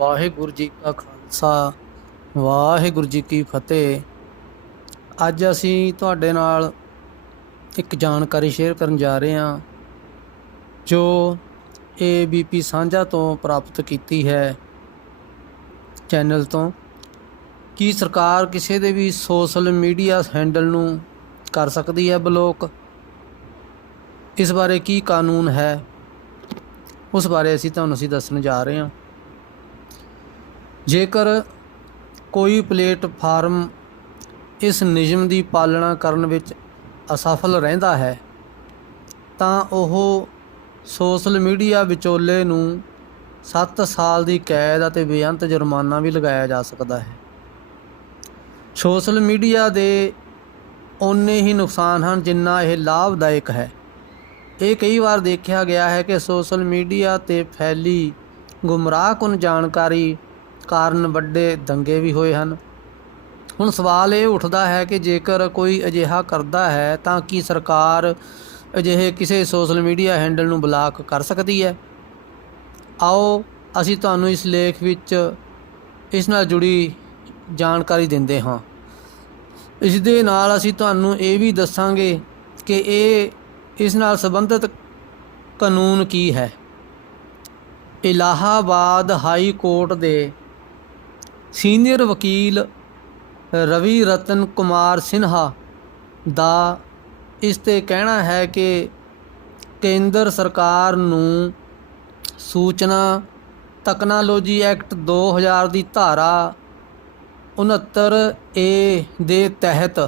ਵਾਹਿਗੁਰੂ ਜੀ ਕਾ ਖਾਲਸਾ, ਵਾਹਿਗੁਰੂ ਜੀ ਕੀ ਫਤਿਹ। ਅੱਜ ਅਸੀਂ ਤੁਹਾਡੇ ਨਾਲ ਇੱਕ ਜਾਣਕਾਰੀ ਸ਼ੇਅਰ ਕਰਨ ਜਾ ਰਹੇ ਹਾਂ, ਜੋ ਏਬੀਪੀ ਸਾਂਝਾ ਤੋਂ ਪ੍ਰਾਪਤ ਕੀਤੀ ਹੈ ਚੈਨਲ ਤੋਂ, ਕੀ ਸਰਕਾਰ ਕਿਸੇ ਦੇ ਵੀ ਸੋਸ਼ਲ ਮੀਡੀਆ ਹੈਂਡਲ ਨੂੰ ਕਰ ਸਕਦੀ ਹੈ ਬਲੌਕ, ਇਸ ਬਾਰੇ ਕੀ ਕਾਨੂੰਨ ਹੈ, ਉਸ ਬਾਰੇ ਅਸੀਂ ਤੁਹਾਨੂੰ ਅਸੀਂ ਦੱਸਣ ਜਾ ਰਹੇ ਹਾਂ। ਜੇਕਰ ਕੋਈ ਪਲੇਟਫਾਰਮ ਇਸ ਨਿਯਮ ਦੀ ਪਾਲਣਾ ਕਰਨ ਵਿੱਚ ਅਸਫਲ ਰਹਿੰਦਾ ਹੈ, ਤਾਂ ਉਹ ਸੋਸ਼ਲ ਮੀਡੀਆ ਵਿਚੋਲੇ ਨੂੰ 7 ਸਾਲ ਦੀ ਕੈਦ ਅਤੇ ਬੇਅੰਤ ਜੁਰਮਾਨਾ ਵੀ ਲਗਾਇਆ ਜਾ ਸਕਦਾ ਹੈ। ਸੋਸ਼ਲ ਮੀਡੀਆ ਦੇ ਓਨੇ ਹੀ ਨੁਕਸਾਨ ਹਨ ਜਿੰਨਾ ਇਹ ਲਾਭਦਾਇਕ ਹੈ। ਇਹ ਕਈ ਵਾਰ ਦੇਖਿਆ ਗਿਆ ਹੈ ਕਿ ਸੋਸ਼ਲ ਮੀਡੀਆ ਤੇ ਫੈਲੀ ਗੁੰਮਰਾਹਕੁਨ ਜਾਣਕਾਰੀ ਕਾਰਨ ਵੱਡੇ ਦੰਗੇ ਵੀ ਹੋਏ ਹਨ। ਹੁਣ ਸਵਾਲ ਇਹ ਉੱਠਦਾ ਹੈ ਕਿ ਜੇਕਰ ਕੋਈ ਅਜਿਹਾ ਕਰਦਾ ਹੈ, ਤਾਂ ਕੀ ਸਰਕਾਰ ਅਜਿਹੇ ਕਿਸੇ ਸੋਸ਼ਲ ਮੀਡੀਆ ਹੈਂਡਲ ਨੂੰ ਬਲਾਕ ਕਰ ਸਕਦੀ ਹੈ? ਆਓ, ਅਸੀਂ ਤੁਹਾਨੂੰ ਇਸ ਲੇਖ ਵਿੱਚ ਇਸ ਨਾਲ ਜੁੜੀ ਜਾਣਕਾਰੀ ਦਿੰਦੇ ਹਾਂ। ਇਸ ਦੇ ਨਾਲ ਅਸੀਂ ਤੁਹਾਨੂੰ ਇਹ ਵੀ ਦੱਸਾਂਗੇ ਕਿ ਇਹ ਇਸ ਨਾਲ ਸੰਬੰਧਿਤ ਕਾਨੂੰਨ ਕੀ ਹੈ? ਇਲਾਹਾਬਾਦ ਹਾਈ ਕੋਰਟ ਦੇ ਸੀਨੀਅਰ ਵਕੀਲ ਰਵੀ ਰਤਨ ਕੁਮਾਰ ਸਿਨਹਾ ਦਾ ਇਸ ਤੇ ਕਹਿਣਾ ਹੈ ਕਿ ਕੇਂਦਰ ਸਰਕਾਰ ਨੂੰ ਸੂਚਨਾ ਤਕਨਾਲੋਜੀ ਐਕਟ 2000 ਦੀ ਧਾਰਾ 69 ਏ ਦੇ ਤਹਿਤ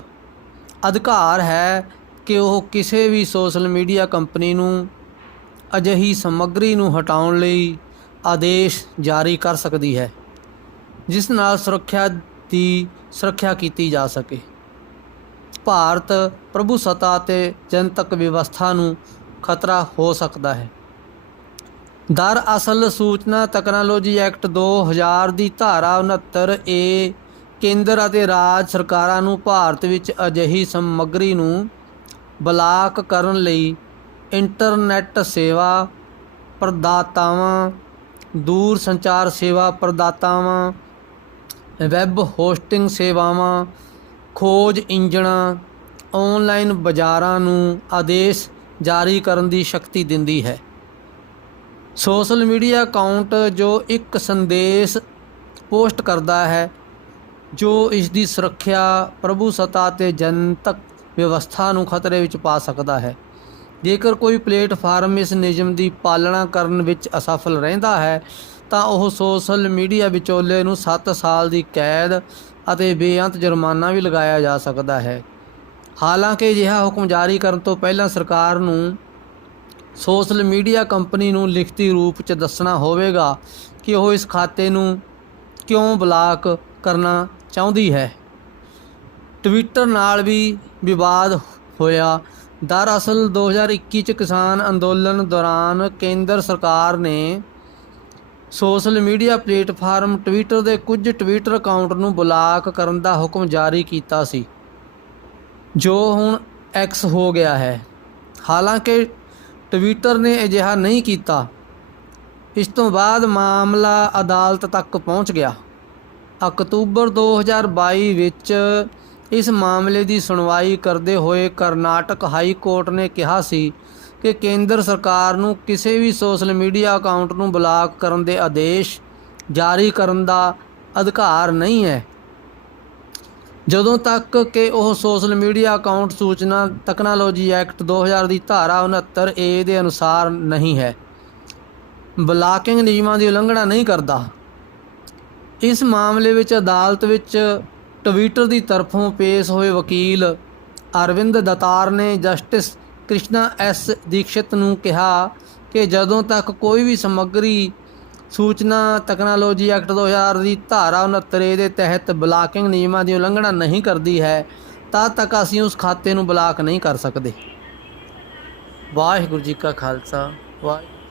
ਅਧਿਕਾਰ ਹੈ ਕਿ ਉਹ ਕਿਸੇ ਵੀ ਸੋਸ਼ਲ ਮੀਡੀਆ ਕੰਪਨੀ ਨੂੰ ਅਜਿਹੀ ਸਮੱਗਰੀ ਨੂੰ ਹਟਾਉਣ ਲਈ ਆਦੇਸ਼ ਜਾਰੀ ਕਰ ਸਕਦੀ ਹੈ। ਜਿਸ ਨਾਲ ਸੁਰੱਖਿਆ ਦੀ, ਸੁਰੱਖਿਆ ਕੀਤੀ ਜਾ ਸਕੇ। ਭਾਰਤ ਪ੍ਰਭੂ ਪ੍ਰਭੂਸੱਤਾ ਤੇ ਜਨਤਕ ਵਿਵਸਥਾ ਨੂੰ ਖਤਰਾ ਹੋ ਸਕਦਾ ਹੈ। ਦਰਅਸਲ ਸੂਚਨਾ ਤਕਨਾਲੋਜੀ ਐਕਟ 2000 ਦੀ ਧਾਰਾ 69 ਏ ਕੇਂਦਰ ਅਤੇ ਰਾਜ ਸਰਕਾਰਾਂ ਨੂੰ ਭਾਰਤ ਵਿੱਚ ਅਜਿਹੀ ਸਮੱਗਰੀ ਨੂੰ ਬਲਾਕ ਕਰਨ ਲਈ ਇੰਟਰਨੈਟ ਸੇਵਾ ਪ੍ਰਦਾਤਾਵਾਂ, ਦੂਰ ਸੰਚਾਰ ਸੇਵਾ ਪ੍ਰਦਾਤਾਵਾਂ ਵੈੱਬ ਹੋਸਟਿੰਗ ਸੇਵਾਵਾਂ, ਖੋਜ ਇੰਜਣਾਂ ਆਨਲਾਈਨ ਬਾਜ਼ਾਰਾਂ ਨੂੰ ਆਦੇਸ਼ ਜਾਰੀ ਕਰਨ ਦੀ ਸ਼ਕਤੀ ਦਿੰਦੀ ਹੈ। ਸੋਸ਼ਲ ਮੀਡੀਆ ਅਕਾਊਂਟ ਜੋ ਇੱਕ ਸੰਦੇਸ਼ ਪੋਸਟ ਕਰਦਾ ਹੈ, ਜੋ ਇਸ ਦੀ ਸੁਰੱਖਿਆ, ਪ੍ਰਭੂ ਪ੍ਰਭੂਸੱਤਾ ਤੇ ਜਨਤਕ ਵਿਵਸਥਾ ਨੂੰ ਖਤਰੇ ਵਿੱਚ ਪਾ ਸਕਦਾ ਹੈ। ਜੇਕਰ ਕੋਈ ਪਲੇਟਫਾਰਮ ਇਸ ਨਿਯਮ ਦੀ ਪਾਲਣਾ ਕਰਨ ਵਿੱਚ ਅਸਫਲ ਰਹਿੰਦਾ ਹੈ ਤਾਂ ਉਹ ਸੋਸ਼ਲ ਮੀਡੀਆ ਵਿਚੋਲੇ ਨੂੰ 7 ਸਾਲ ਦੀ ਕੈਦ ਅਤੇ ਬੇਅੰਤ ਜੁਰਮਾਨਾ ਵੀ ਲਗਾਇਆ ਜਾ ਸਕਦਾ ਹੈ। ਹਾਲਾਂਕਿ ਅਜਿਹਾ ਹੁਕਮ ਜਾਰੀ ਕਰਨ ਤੋਂ ਪਹਿਲਾਂ ਸਰਕਾਰ ਨੂੰ ਸੋਸ਼ਲ ਮੀਡੀਆ ਕੰਪਨੀ ਨੂੰ ਲਿਖਤੀ ਰੂਪ 'ਚ ਦੱਸਣਾ ਹੋਵੇਗਾ ਕਿ ਉਹ ਇਸ ਖਾਤੇ ਨੂੰ ਕਿਉਂ ਬਲਾਕ ਕਰਨਾ ਚਾਹੁੰਦੀ ਹੈ। ਟਵਿੱਟਰ ਨਾਲ ਵੀ ਵਿਵਾਦ ਹੋਇਆ। ਦਰਅਸਲ 2021 ਚ ਕਿਸਾਨ ਅੰਦੋਲਨ ਦੌਰਾਨ ਕੇਂਦਰ ਸਰਕਾਰ ਨੇ ਸੋਸ਼ਲ ਮੀਡੀਆ ਪਲੇਟਫਾਰਮ ਟਵਿੱਟਰ ਦੇ ਕੁਝ ਟਵਿੱਟਰ ਅਕਾਊਂਟ ਨੂੰ ਬਲਾਕ ਕਰਨ ਦਾ ਹੁਕਮ ਜਾਰੀ ਕੀਤਾ ਸੀ, ਜੋ ਹੁਣ ਐਕਸ ਹੋ ਗਿਆ ਹੈ। ਹਾਲਾਂਕਿ ਟਵਿੱਟਰ ਨੇ ਅਜਿਹਾ ਨਹੀਂ ਕੀਤਾ। ਇਸ ਤੋਂ ਬਾਅਦ ਮਾਮਲਾ ਅਦਾਲਤ ਤੱਕ ਪਹੁੰਚ ਗਿਆ। ਅਕਤੂਬਰ 2022 ਵਿੱਚ ਇਸ ਮਾਮਲੇ ਦੀ ਸੁਣਵਾਈ ਕਰਦੇ ਹੋਏ ਕਰਨਾਟਕ ਹਾਈ ਕੋਰਟ ਨੇ ਕਿਹਾ ਸੀ ਕਿ ਕੇਂਦਰ ਸਰਕਾਰ ਨੂੰ ਕਿਸੇ ਵੀ ਸੋਸ਼ਲ ਮੀਡੀਆ ਅਕਾਊਂਟ ਨੂੰ ਬਲਾਕ ਕਰਨ ਦੇ ਆਦੇਸ਼ ਜਾਰੀ ਕਰਨ ਦਾ ਅਧਿਕਾਰ ਨਹੀਂ ਹੈ। ਜਦੋਂ ਤੱਕ ਕਿ ਉਹ ਸੋਸ਼ਲ ਮੀਡੀਆ ਅਕਾਊਂਟ ਸੂਚਨਾ ਤਕਨਾਲੋਜੀ ਐਕਟ 2000 ਦੀ ਧਾਰਾ 69 ਏ ਦੇ ਅਨੁਸਾਰ ਨਹੀਂ ਹੈ। ਬਲਾਕਿੰਗ ਨਿਯਮਾਂ ਦੀ ਉਲੰਘਣਾ ਨਹੀਂ ਕਰਦਾ। ਇਸ ਮਾਮਲੇ ਵਿੱਚ ਅਦਾਲਤ ਵਿੱਚ ਟਵਿੱਟਰ ਦੀ ਤਰਫੋਂ ਪੇਸ਼ ਹੋਏ ਵਕੀਲ ਅਰਵਿੰਦ ਦਤਾਰ ਨੇ ਜਸਟਿਸ ਕ੍ਰਿਸ਼ਨਾ ਐਸ ਦੀਕਸ਼ਿਤ ਨੂੰ ਕਿਹਾ ਕਿ ਜਦੋਂ ਤੱਕ ਕੋਈ ਵੀ ਸਮੱਗਰੀ ਸੂਚਨਾ ਤਕਨਾਲੋਜੀ ਐਕਟ 2000 ਦੀ ਧਾਰਾ 69 ਦੇ ਤਹਿਤ ਬਲਾਕਿੰਗ ਨਿਯਮਾਂ ਦੀ ਉਲੰਘਣਾ ਨਹੀਂ ਕਰਦੀ ਹੈ ਤਦ ਤੱਕ ਅਸੀਂ ਉਸ ਖਾਤੇ ਨੂੰ ਬਲਾਕ ਨਹੀਂ ਕਰ ਸਕਦੇ। ਵਾਹਿਗੁਰੂ ਜੀ ਕਾ ਖਾਲਸਾ ਵਾਹਿਗੁਰੂ